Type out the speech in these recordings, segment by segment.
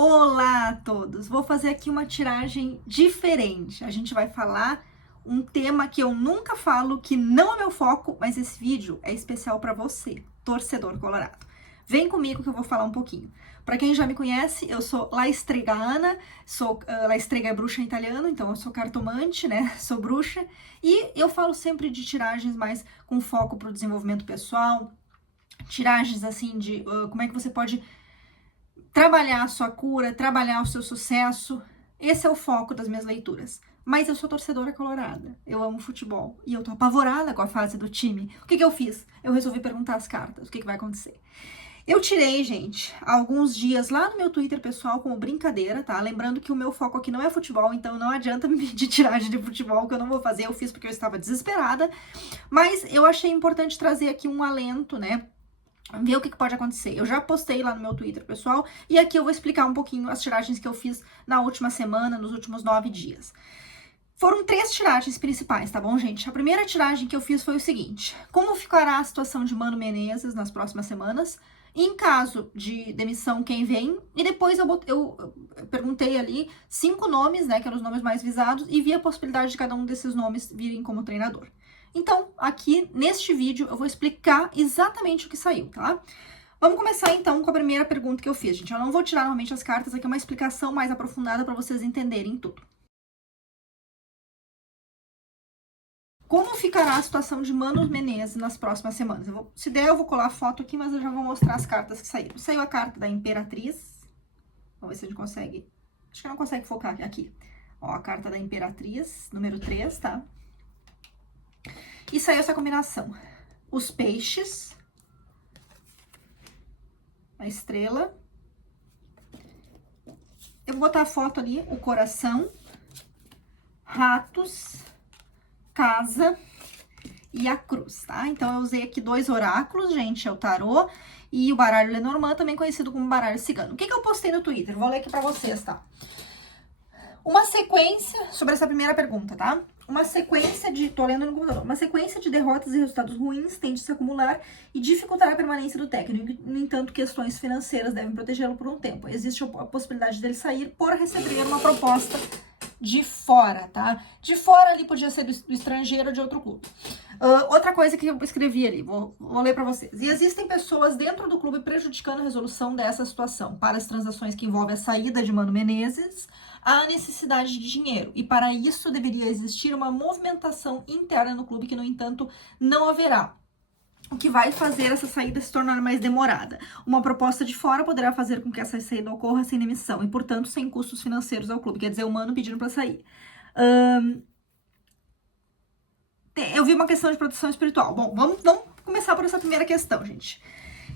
Olá a todos! Vou fazer aqui uma tiragem diferente. A gente vai falar um tema que eu nunca falo, que não é meu foco, mas esse vídeo é especial para você, torcedor colorado. Vem comigo que eu vou falar um pouquinho. Para quem já me conhece, eu sou La Strega Ana, La Strega é bruxa em italiano, então eu sou cartomante, né? Sou bruxa. E eu falo sempre de tiragens mais com foco para o desenvolvimento pessoal, tiragens assim de como é que você pode trabalhar a sua cura, trabalhar o seu sucesso. Esse é o foco das minhas leituras. Mas eu sou torcedora colorada, eu amo futebol e eu tô apavorada com a fase do time. O que eu fiz? Eu resolvi perguntar as cartas, o que vai acontecer. Eu tirei, gente, alguns dias lá no meu Twitter pessoal como brincadeira, tá? Lembrando que o meu foco aqui não é futebol, então não adianta me pedir tiragem de futebol, que eu não vou fazer. Eu fiz porque eu estava desesperada, mas eu achei importante trazer aqui um alento, né? Ver o que pode acontecer. Eu já postei lá no meu Twitter, pessoal, e aqui eu vou explicar um pouquinho as tiragens que eu fiz na última semana, nos últimos 9 dias. Foram 3 tiragens principais, tá bom, gente? A primeira tiragem que eu fiz foi o seguinte: como ficará a situação de Mano Menezes nas próximas semanas? Em caso de demissão, quem vem? E depois eu perguntei ali 5 nomes, né, que eram os nomes mais visados, e vi a possibilidade de cada um desses nomes virem como treinador. Então, aqui neste vídeo eu vou explicar exatamente o que saiu, tá? Vamos começar então com a primeira pergunta que eu fiz, gente. Eu não vou tirar novamente as cartas, aqui é uma explicação mais aprofundada para vocês entenderem tudo. Como ficará a situação de Mano Menezes nas próximas semanas? Se der, eu vou colar a foto aqui, mas eu já vou mostrar as cartas que saíram. Saiu a carta da Imperatriz. Vamos ver se a gente consegue. Acho que não consegue focar aqui. Ó, a carta da Imperatriz, número 3, tá? E saiu essa combinação. Os peixes. A estrela. Eu vou botar a foto ali, o coração. Ratos. Casa e a cruz, tá? Então, eu usei aqui 2 oráculos, gente, é o tarô e o baralho Lenormand, também conhecido como baralho cigano. O que eu postei no Twitter? Vou ler aqui pra vocês, tá? Uma sequência, sobre essa primeira pergunta, tá? Uma sequência de, tô lendo no computador, uma sequência de derrotas e resultados ruins tende a se acumular e dificultar a permanência do técnico. No entanto, questões financeiras devem protegê-lo por um tempo. Existe a possibilidade dele sair por receber uma proposta de fora, tá? De fora ali podia ser do estrangeiro ou de outro clube. Outra coisa que eu escrevi ali, vou ler pra vocês. E existem pessoas dentro do clube prejudicando a resolução dessa situação. Para as transações que envolvem a saída de Mano Menezes, há necessidade de dinheiro. E para isso deveria existir uma movimentação interna no clube que, no entanto, não haverá. O que vai fazer essa saída se tornar mais demorada. Uma proposta de fora poderá fazer com que essa saída ocorra sem demissão e, portanto, sem custos financeiros ao clube. Quer dizer, o Mano pedindo para sair. Eu vi uma questão de proteção espiritual. Bom, vamos começar por essa primeira questão, gente.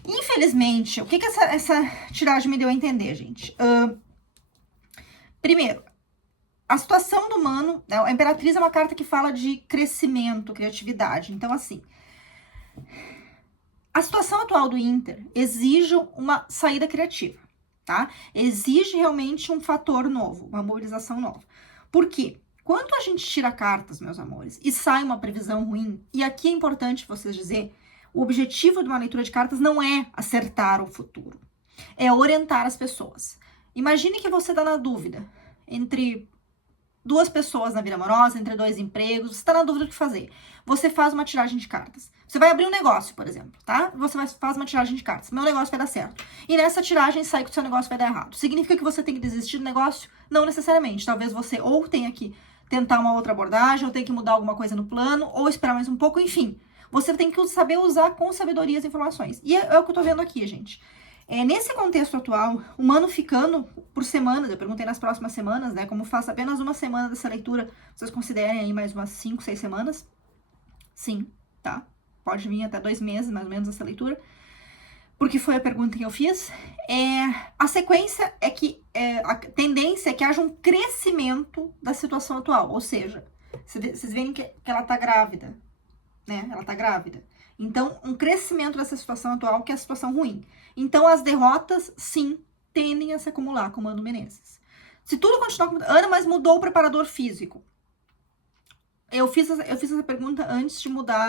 Infelizmente, o que essa tiragem me deu a entender, gente? Primeiro, a situação do Mano, a Imperatriz é uma carta que fala de crescimento, criatividade. Então, assim, a situação atual do Inter exige uma saída criativa, tá? Exige realmente um fator novo, uma mobilização nova. Por quê? Quando a gente tira cartas, meus amores, e sai uma previsão ruim, e aqui é importante vocês dizer, o objetivo de uma leitura de cartas não é acertar o futuro, é orientar as pessoas. Imagine que você está na dúvida entre 2 pessoas na vida amorosa, entre 2 empregos, você está na dúvida do que fazer. Você faz uma tiragem de cartas. Você vai abrir um negócio, por exemplo, tá? Você faz uma tiragem de cartas. Meu negócio vai dar certo. E nessa tiragem sai que o seu negócio vai dar errado. Significa que você tem que desistir do negócio? Não necessariamente. Talvez você ou tenha que tentar uma outra abordagem, ou tenha que mudar alguma coisa no plano, ou esperar mais um pouco, enfim. Você tem que saber usar com sabedoria as informações. E é o que eu tô vendo aqui, gente. Nesse contexto atual, o Mano ficando por semanas, eu perguntei nas próximas semanas, né? Como faço apenas uma semana dessa leitura, vocês considerem aí mais umas 5, 6 semanas? Sim, tá? Pode vir até 2 meses, mais ou menos, essa leitura. Porque foi a pergunta que eu fiz. A sequência é que, a tendência é que haja um crescimento da situação atual. Ou seja, vocês veem que ela tá grávida, né? Ela tá grávida. Então, um crescimento dessa situação atual, que é a situação ruim. Então, as derrotas, sim, tendem a se acumular com o Mano Menezes. Se tudo continuar como... Ana, mas mudou o preparador físico. Eu fiz essa pergunta antes de mudar,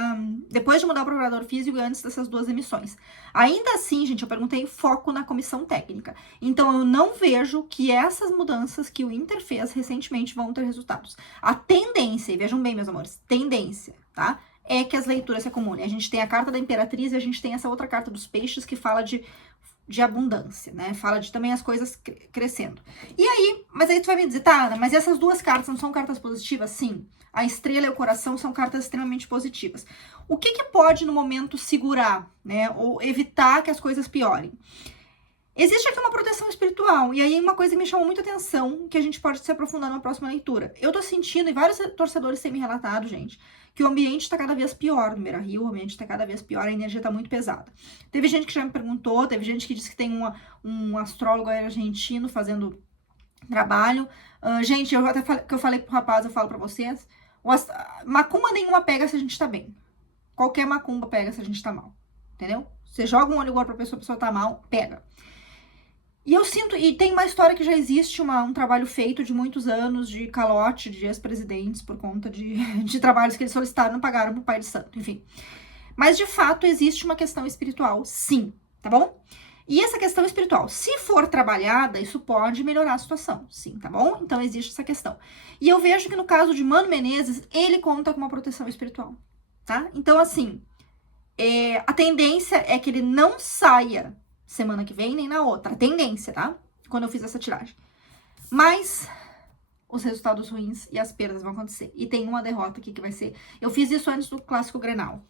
depois de mudar o preparador físico e antes dessas 2 emissões. Ainda assim, gente, eu perguntei foco na comissão técnica. Então, eu não vejo que essas mudanças que o Inter fez recentemente vão ter resultados. A tendência, e vejam bem, meus amores, tendência, tá? É que as leituras se acumulem. A gente tem a carta da Imperatriz e a gente tem essa outra carta dos Peixes que fala de abundância, né? Fala de também as coisas crescendo. E aí, mas aí tu vai me dizer, tá, Ana, mas essas 2 cartas não são cartas positivas? Sim. A estrela e o coração são cartas extremamente positivas. O que pode, no momento, segurar, né? Ou evitar que as coisas piorem? Existe aqui uma proteção espiritual. E aí, uma coisa que me chamou muita atenção, que a gente pode se aprofundar na próxima leitura. Eu tô sentindo, e vários torcedores têm me relatado, gente, que o ambiente tá cada vez pior no Beira-Rio, o ambiente tá cada vez pior, a energia tá muito pesada. Teve gente que já me perguntou, teve gente que disse que tem um astrólogo argentino fazendo trabalho. Gente, eu até falei, que eu falei pro rapaz, eu falo pra vocês, macumba nenhuma pega se a gente tá bem. Qualquer macumba pega se a gente tá mal, entendeu? Você joga um olho igual pra pessoa, a pessoa tá mal, pega. E eu sinto, e tem uma história que já existe, um trabalho feito de muitos anos de calote de ex-presidentes por conta de trabalhos que eles solicitaram, não pagaram pro pai de santo, enfim. Mas, de fato, existe uma questão espiritual, sim, tá bom? E essa questão espiritual, se for trabalhada, isso pode melhorar a situação, sim, tá bom? Então, existe essa questão. E eu vejo que no caso de Mano Menezes, ele conta com uma proteção espiritual, tá? Então, assim, a tendência é que ele não saia semana que vem, nem na outra. A tendência, tá? Quando eu fiz essa tiragem. Mas os resultados ruins e as perdas vão acontecer. E tem uma derrota aqui que vai ser... Eu fiz isso antes do Clássico Grenal.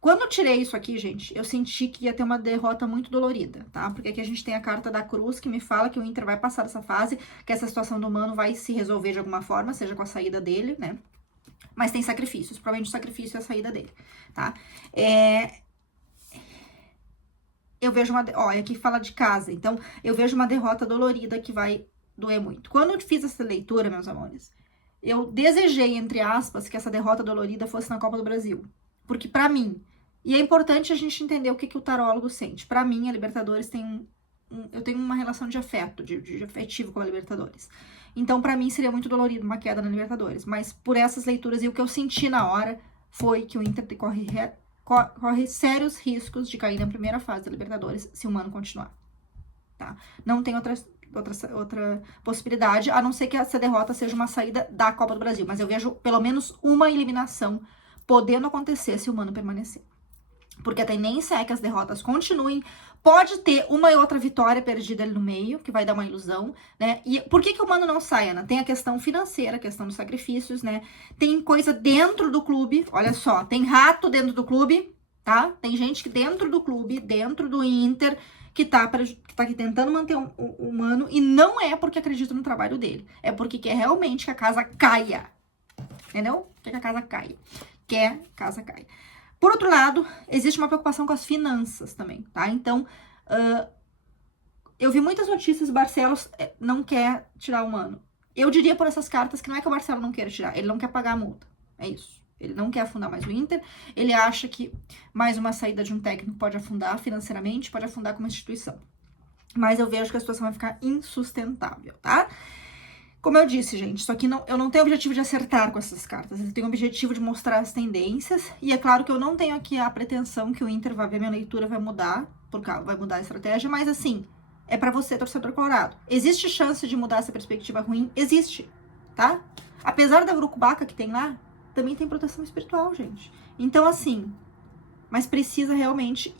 Quando eu tirei isso aqui, gente, eu senti que ia ter uma derrota muito dolorida, tá? Porque aqui a gente tem a carta da Cruz, que me fala que o Inter vai passar dessa fase, que essa situação do Mano vai se resolver de alguma forma, seja com a saída dele, né? Mas tem sacrifícios, provavelmente o sacrifício é a saída dele, tá? Eu vejo aqui fala de casa, então eu vejo uma derrota dolorida que vai doer muito. Quando eu fiz essa leitura, meus amores, eu desejei, entre aspas, que essa derrota dolorida fosse na Copa do Brasil. Porque pra mim, e é importante a gente entender o que o tarólogo sente. Pra mim, a Libertadores tem eu tenho uma relação de afeto, de afetivo com a Libertadores. Então, pra mim, seria muito dolorido uma queda na Libertadores. Mas por essas leituras e o que eu senti na hora foi que o Inter corre sérios riscos de cair na primeira fase da Libertadores se o Mano continuar, tá? Não tem outra possibilidade, a não ser que essa derrota seja uma saída da Copa do Brasil. Mas eu vejo pelo menos uma eliminação podendo acontecer se o Mano permanecer. Porque a tendência é que as derrotas continuem. Pode ter uma e outra vitória perdida ali no meio, que vai dar uma ilusão, né? E por que o Mano não sai, Ana? Tem a questão financeira, a questão dos sacrifícios, né? Tem coisa dentro do clube, olha só, tem rato dentro do clube, tá? Tem gente que dentro do clube, dentro do Inter, que tá aqui tentando manter o Mano, e não é porque acredita no trabalho dele, é porque quer realmente que a casa caia, entendeu? Quer que a casa caia. Quer que a casa caia. Por outro lado, existe uma preocupação com as finanças também, tá? Então, eu vi muitas notícias, Barcelos não quer tirar o Mano. Eu diria por essas cartas que não é que o Barcelos não queira tirar, ele não quer pagar a multa. É isso. Ele não quer afundar mais o Inter, ele acha que mais uma saída de um técnico pode afundar financeiramente, pode afundar como instituição. Mas eu vejo que a situação vai ficar insustentável, tá? Como eu disse, gente, isso aqui eu não tenho o objetivo de acertar com essas cartas. Eu tenho o objetivo de mostrar as tendências. E é claro que eu não tenho aqui a pretensão que o Inter vai ver minha leitura, vai mudar a estratégia. Mas assim, é pra você, torcedor colorado. Existe chance de mudar essa perspectiva ruim? Existe, tá? Apesar da urucubaca que tem lá, também tem proteção espiritual, gente. Então assim, mas precisa realmente...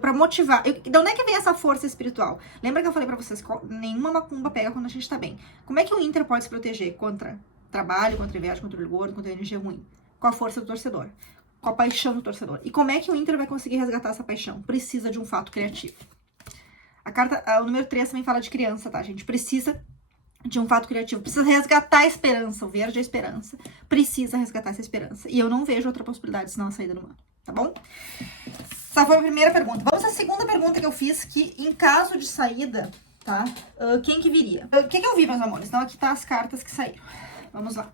Pra motivar. De onde é que vem essa força espiritual? Lembra que eu falei pra vocês que nenhuma macumba pega quando a gente tá bem. Como é que o Inter pode se proteger contra trabalho, contra inveja, contra o gordo, contra a energia ruim? Com a força do torcedor. Com a paixão do torcedor. E como é que o Inter vai conseguir resgatar essa paixão? Precisa de um fato criativo. O número 3 também fala de criança, tá, gente? Precisa de um fato criativo. Precisa resgatar a esperança. O verde é a esperança. Precisa resgatar essa esperança. E eu não vejo outra possibilidade senão a saída do Mano. Tá bom? Essa foi a primeira pergunta. Vamos à segunda pergunta que eu fiz, que em caso de saída, tá? Quem que viria? O que eu vi, meus amores? Então, aqui tá as cartas que saíram. Vamos lá.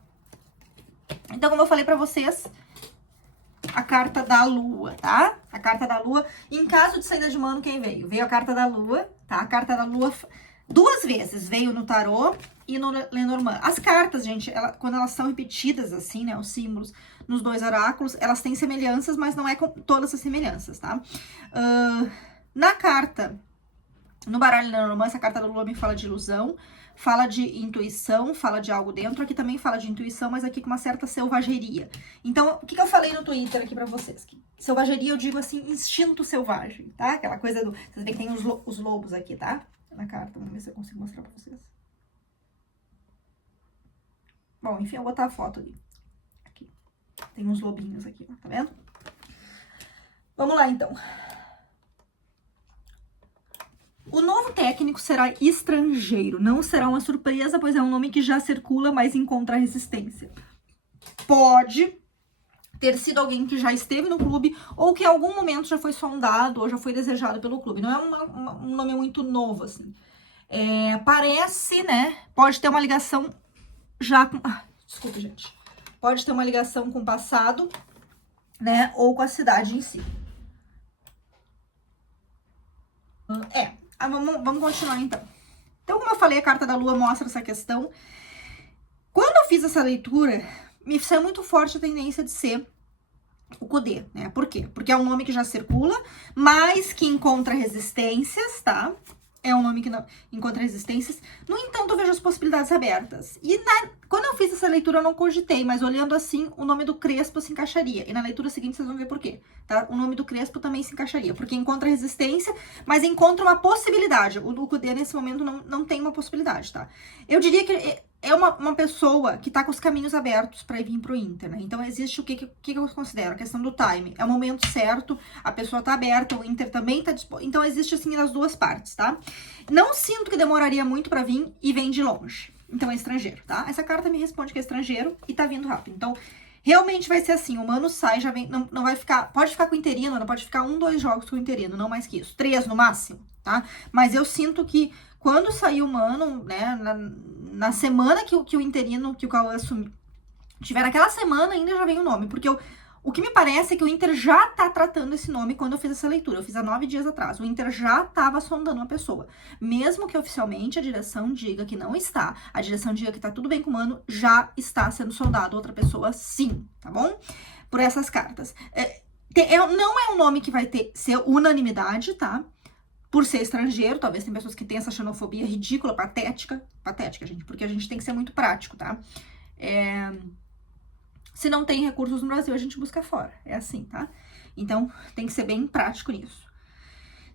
Então, como eu falei pra vocês, a carta da Lua, tá? A carta da Lua. Em caso de saída de Mano, quem veio? Veio a carta da Lua, tá? A carta da Lua 2 vezes, veio no tarô e no Lenormand. As cartas, gente, quando elas são repetidas assim, né, os símbolos nos 2 oráculos, elas têm semelhanças, mas não é com todas as semelhanças, tá? Na carta, no baralho Lenormand, essa carta da Lua me fala de ilusão, fala de intuição, fala de algo dentro. Aqui também fala de intuição, mas aqui com uma certa selvageria. Então, o que eu falei no Twitter aqui pra vocês? Selvageria, eu digo assim, instinto selvagem, tá? Aquela coisa do... Vocês veem que tem os lobos aqui, tá? Na carta, vamos ver se eu consigo mostrar pra vocês. Bom, enfim, eu vou botar a foto ali. Aqui. Tem uns lobinhos aqui, ó, tá vendo? Vamos lá, então. O novo técnico será estrangeiro, não será uma surpresa, pois é um nome que já circula, mas encontra resistência. Pode ter sido alguém que já esteve no clube, ou que em algum momento já foi sondado, ou já foi desejado pelo clube. Não é um nome muito novo, assim. Parece, né, pode ter uma ligação já com... desculpa, gente. Pode ter uma ligação com o passado, né, ou com a cidade em si. Vamos continuar, então. Então, como eu falei, a carta da Lua mostra essa questão. Quando eu fiz essa leitura, me saiu muito forte a tendência de ser o Kudê, né? Por quê? Porque é um nome que já circula, mas que encontra resistências, tá? É um nome que não encontra resistências. No entanto, eu vejo as possibilidades abertas. E quando eu fiz essa leitura, eu não cogitei, mas olhando assim, o nome do Crespo se encaixaria. E na leitura seguinte, vocês vão ver por quê, tá? O nome do Crespo também se encaixaria, porque encontra resistência, mas encontra uma possibilidade. O Kudê, nesse momento, não tem uma possibilidade, tá? Eu diria que é uma pessoa que tá com os caminhos abertos para vir pro Inter, né? Então, existe o que eu considero? A questão do time. É o momento certo, a pessoa tá aberta, o Inter também tá disposto. Então, existe, assim, das duas partes, tá? Não sinto que demoraria muito para vir e vem de longe. Então, é estrangeiro, tá? Essa carta me responde que é estrangeiro e tá vindo rápido. Então, realmente vai ser assim, o Mano sai, já vem, não vai ficar, pode ficar com o interino, não pode ficar 1, 2 jogos com o interino, não mais que isso. 3 no máximo, tá? Mas eu sinto que quando sair o Mano, né, na semana que o interino, que o Cauã assumir, tiver naquela semana, ainda já vem o nome, porque o que me parece é que o Inter já tá tratando esse nome quando eu fiz essa leitura. Eu fiz há 9 dias atrás. O Inter já tava sondando uma pessoa. Mesmo que oficialmente a direção diga que não está, a direção diga que tá tudo bem com o Mano, já está sendo sondado outra pessoa sim, tá bom? Por essas cartas. Não é um nome que vai ser unanimidade, tá? Por ser estrangeiro, talvez tem pessoas que têm essa xenofobia ridícula, patética, gente, porque a gente tem que ser muito prático, tá? Se não tem recursos no Brasil, a gente busca fora. É assim, tá? Então, tem que ser bem prático nisso.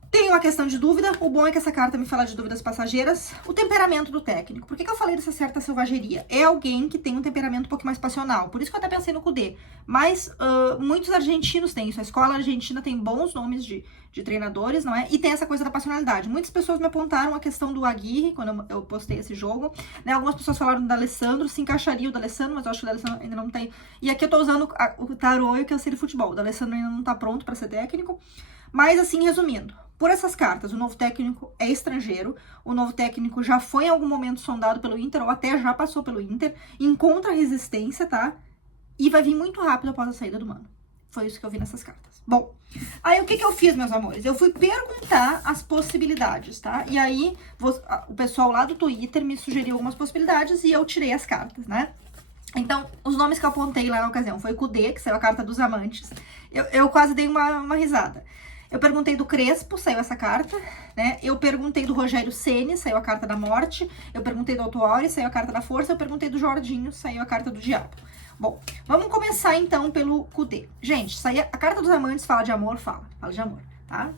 Tem uma questão de dúvida. O bom é que essa carta me fala de dúvidas passageiras. O temperamento do técnico. Por que eu falei dessa certa selvageria? É alguém que tem um temperamento um pouco mais passional. Por isso que eu até pensei no Kudê. Mas muitos argentinos têm isso. A escola argentina tem bons nomes de treinadores, não é? E tem essa coisa da passionalidade. Muitas pessoas me apontaram a questão do Aguirre, quando eu postei esse jogo. Né? Algumas pessoas falaram do D'Alessandro. Se encaixaria o D'Alessandro, mas eu acho que o D'Alessandro ainda não tem. E aqui eu tô usando o tarô e o que eu sei de futebol. O D'Alessandro ainda não tá pronto para ser técnico. Mas assim, resumindo. Por essas cartas, o novo técnico é estrangeiro, o novo técnico já foi em algum momento sondado pelo Inter, ou até já passou pelo Inter, encontra resistência, tá? E vai vir muito rápido após a saída do Mano. Foi isso que eu vi nessas cartas. Bom, aí o que eu fiz, meus amores? Eu fui perguntar as possibilidades, tá? E aí, o pessoal lá do Twitter me sugeriu algumas possibilidades e eu tirei as cartas, né? Então, os nomes que eu apontei lá na ocasião foi o Kudê, que saiu a carta dos amantes. Eu quase dei uma risada. Eu perguntei do Crespo, saiu essa carta, né? Eu perguntei do Rogério Ceni, saiu a carta da morte. Eu perguntei do Autuori, saiu a carta da força. Eu perguntei do Jorginho, saiu a carta do diabo. Bom, vamos começar então pelo Kudê. Gente, a carta dos amantes fala de amor? Fala de amor, tá?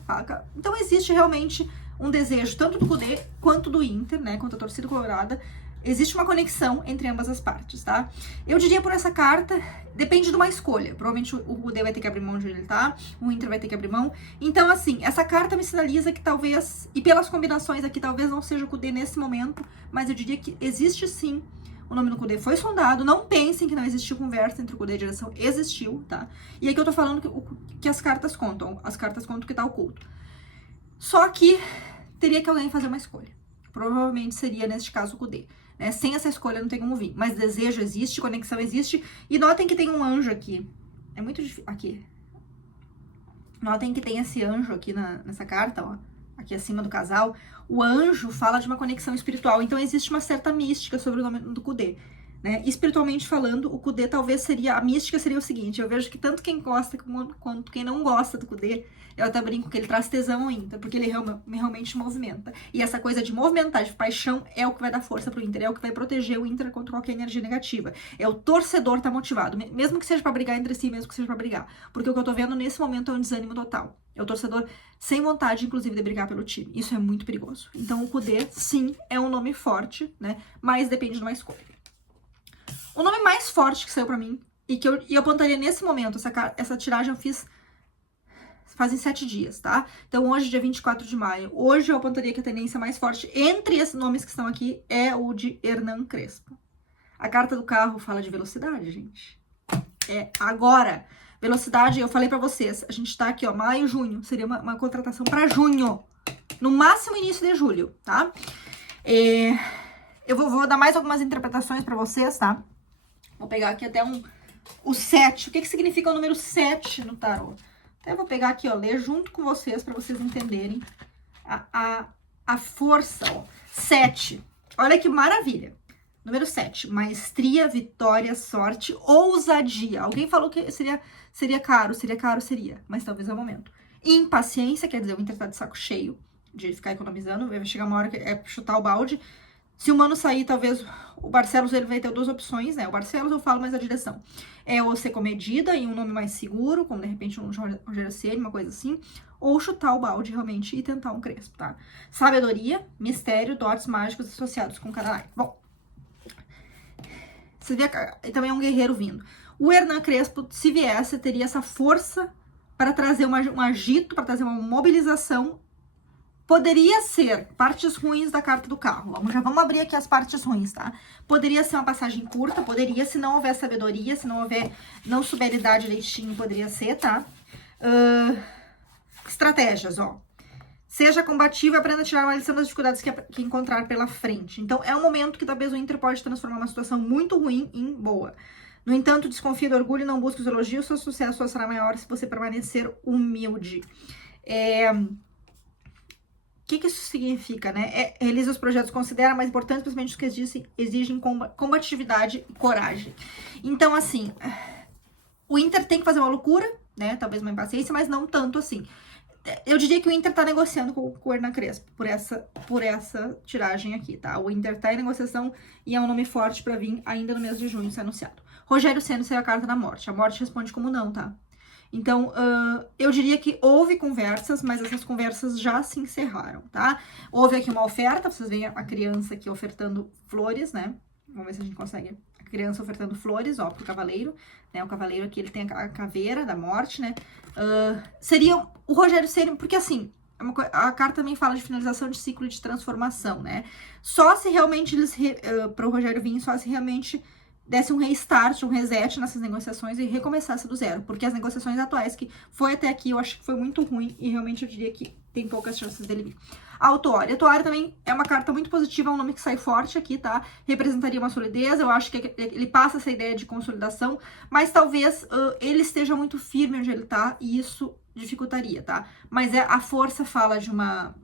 Então existe realmente um desejo tanto do Kudê quanto do Inter, né? Quanto a torcida colorada. Existe uma conexão entre ambas as partes, tá? Eu diria por essa carta, depende de uma escolha. Provavelmente o Kudê vai ter que abrir mão de onde ele tá, o Inter vai ter que abrir mão. Então, assim, essa carta me sinaliza que talvez, e pelas combinações aqui, talvez não seja o Kudê nesse momento, mas eu diria que existe sim. O nome do Kudê foi sondado. Não pensem que não existiu conversa entre o Kudê e a direção. Existiu, tá? E aqui eu tô falando que as cartas contam. As cartas contam o que tá oculto. Só que teria que alguém fazer uma escolha. Provavelmente seria, neste caso, o Kudê. Né? Sem essa escolha não tem como vir. Mas desejo existe, conexão existe. E notem que tem um anjo aqui. É muito difícil. Aqui. Notem que tem esse anjo aqui nessa carta, ó. aqui acima do casal, o anjo fala de uma conexão espiritual. Então existe uma certa mística sobre o nome do Kudê. Né? Espiritualmente falando, o Kudê talvez seria, a mística seria o seguinte, eu vejo que tanto quem gosta quanto quem não gosta do Kudê, eu até brinco que ele traz tesão ao Inter, porque ele realmente movimenta. E essa coisa de movimentar, de paixão, é o que vai dar força pro Inter, é o que vai proteger o Inter contra qualquer energia negativa. É o torcedor tá motivado, mesmo que seja pra brigar entre si, mesmo que seja pra brigar. Porque o que eu tô vendo nesse momento é um desânimo total. É o torcedor sem vontade, inclusive, de brigar pelo time. Isso é muito perigoso. Então o Kudê, sim, é um nome forte, né? Mas depende de uma escolha. O nome mais forte que saiu pra mim, e que eu apontaria nesse momento, essa tiragem eu fiz fazem 7 dias, tá? Então hoje, dia 24 de maio, hoje eu apontaria que a tendência mais forte entre esses nomes que estão aqui é o de Hernan Crespo. A carta do carro fala de velocidade, gente. É agora. Velocidade, eu falei pra vocês, a gente tá aqui, ó, maio, junho, seria uma contratação pra junho. No máximo início de julho, tá? Eu vou dar mais algumas interpretações pra vocês, tá? Vou pegar aqui até o 7. O que significa o número 7 no tarô? Até vou pegar aqui, ó, ler junto com vocês para vocês entenderem a força, ó. 7. Olha que maravilha. Número 7. Maestria, vitória, sorte, ousadia. Alguém falou que seria caro. Mas talvez é o momento. Impaciência, quer dizer, o Inter tá de saco cheio de ficar economizando. Vai chegar uma hora que é chutar o balde. Se o Mano sair, talvez o Barcelos ele vai ter 2 opções, né? O Barcelos eu falo mais a direção. É ou ser comedida em um nome mais seguro, como de repente um Rogério Ceni, uma coisa assim, ou chutar o balde realmente e tentar um Crespo, tá? Sabedoria, mistério, dotes mágicos associados com cada naipe. Bom, você vê também é um guerreiro vindo. O Hernan Crespo, se viesse, teria essa força para trazer um agito, para trazer uma mobilização. Poderia ser partes ruins da carta do carro. Já vamos abrir aqui as partes ruins, tá? Poderia ser uma passagem curta, poderia, se não houver sabedoria, se não houver, não souber lidar direitinho, poderia ser, tá? Estratégias, ó. Seja combativo e aprenda a tirar uma lição das dificuldades que encontrar pela frente. Então, é um momento que talvez o Inter pode transformar uma situação muito ruim em boa. No entanto, desconfie do orgulho e não busque os elogios. Seu sucesso só será maior se você permanecer humilde. O que isso significa, né? Realiza os projetos, considera mais importantes, principalmente os que exigem combatividade e coragem. Então, assim, o Inter tem que fazer uma loucura, né? Talvez uma impaciência, mas não tanto assim. Eu diria que o Inter tá negociando com o Hernan Crespo por essa tiragem aqui, tá? O Inter tá em negociação e é um nome forte pra vir ainda no mês de junho ser anunciado. Rogério Ceni saiu a carta da morte. A morte responde como não, tá? Então, eu diria que houve conversas, mas essas conversas já se encerraram, tá? Houve aqui uma oferta, vocês veem a criança aqui ofertando flores, né? Vamos ver se a gente consegue. A criança ofertando flores, ó, pro cavaleiro, né? O cavaleiro aqui, ele tem a caveira da morte, né? Seria o Rogério Ceni, porque assim, a carta também fala de finalização de ciclo de transformação, né? Só se realmente eles, pro Rogério vir, só se realmente desse um restart, um reset nessas negociações e recomeçasse do zero. Porque as negociações atuais que foi até aqui, eu acho que foi muito ruim e realmente eu diria que tem poucas chances dele vir. A Autuori. A Autuori também é uma carta muito positiva, é um nome que sai forte aqui, tá? Representaria uma solidez, eu acho que ele passa essa ideia de consolidação, mas talvez ele esteja muito firme onde ele tá e isso dificultaria, tá? Mas a força fala de uma...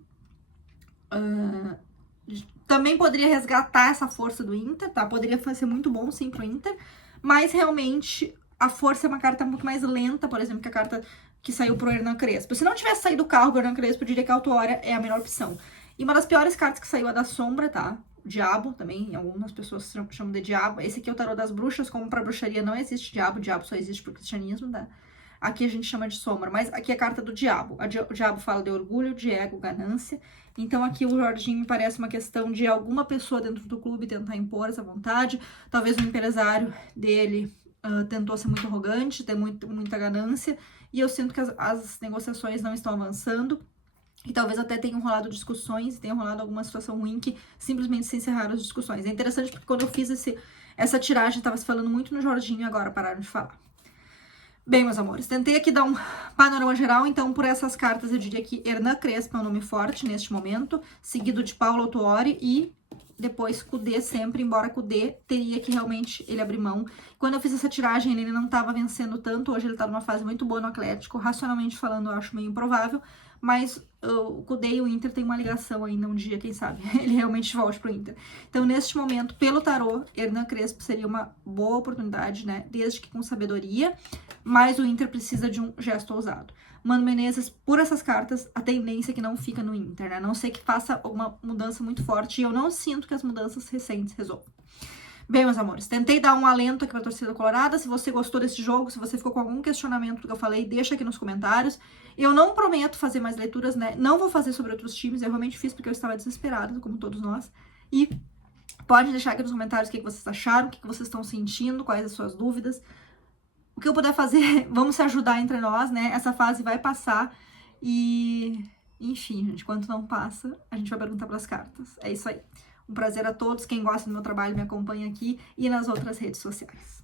também poderia resgatar essa força do Inter, tá? Poderia ser muito bom, sim, pro Inter. Mas, realmente, a força é uma carta muito mais lenta, por exemplo, que a carta que saiu pro Hernan Crespo. Se não tivesse saído o carro pro Hernan Crespo, eu diria que a Autuori é a melhor opção. E uma das piores cartas que saiu é a da Sombra, tá? O Diabo também, algumas pessoas chamam de Diabo. Esse aqui é o tarô das bruxas, como pra bruxaria não existe Diabo, Diabo só existe pro cristianismo, tá? Aqui a gente chama de Sombra, mas aqui é a carta do Diabo. O Diabo fala de orgulho, de ego, ganância. Então aqui o Jorginho me parece uma questão de alguma pessoa dentro do clube tentar impor essa vontade. Talvez o empresário dele tentou ser muito arrogante, ter muita ganância. E eu sinto que as negociações não estão avançando. E talvez até tenham rolado discussões, tenham rolado alguma situação ruim que simplesmente se encerraram as discussões. É interessante porque quando eu fiz essa tiragem, estava se falando muito no Jorginho e agora pararam de falar. Bem, meus amores, tentei aqui dar um panorama geral, então por essas cartas eu diria que Hernan Crespo é um nome forte neste momento, seguido de Paulo Autuori e depois Kudê sempre, embora Kudê teria que realmente ele abrir mão. Quando eu fiz essa tiragem ele não estava vencendo tanto, hoje ele está numa fase muito boa no Atlético, racionalmente falando eu acho meio improvável, mas o Kudê e o Inter tem uma ligação ainda um dia, quem sabe, ele realmente volte pro Inter. Então, neste momento, pelo tarô, Hernan Crespo seria uma boa oportunidade, né? Desde que com sabedoria, mas o Inter precisa de um gesto ousado. Mano Menezes, por essas cartas, a tendência é que não fica no Inter, né? A não ser que faça uma mudança muito forte, e eu não sinto que as mudanças recentes resolvam. Bem, meus amores, tentei dar um alento aqui pra torcida colorada. Se você gostou desse jogo, se você ficou com algum questionamento do que eu falei, deixa aqui nos comentários. Eu não prometo fazer mais leituras, né? Não vou fazer sobre outros times, eu realmente fiz porque eu estava desesperada, como todos nós. E pode deixar aqui nos comentários o que vocês acharam, o que vocês estão sentindo, quais as suas dúvidas. O que eu puder fazer, vamos se ajudar entre nós, né? Essa fase vai passar e... Enfim, gente, enquanto não passa, a gente vai perguntar pelas cartas. É isso aí. Um prazer a todos. Quem gosta do meu trabalho me acompanha aqui e nas outras redes sociais.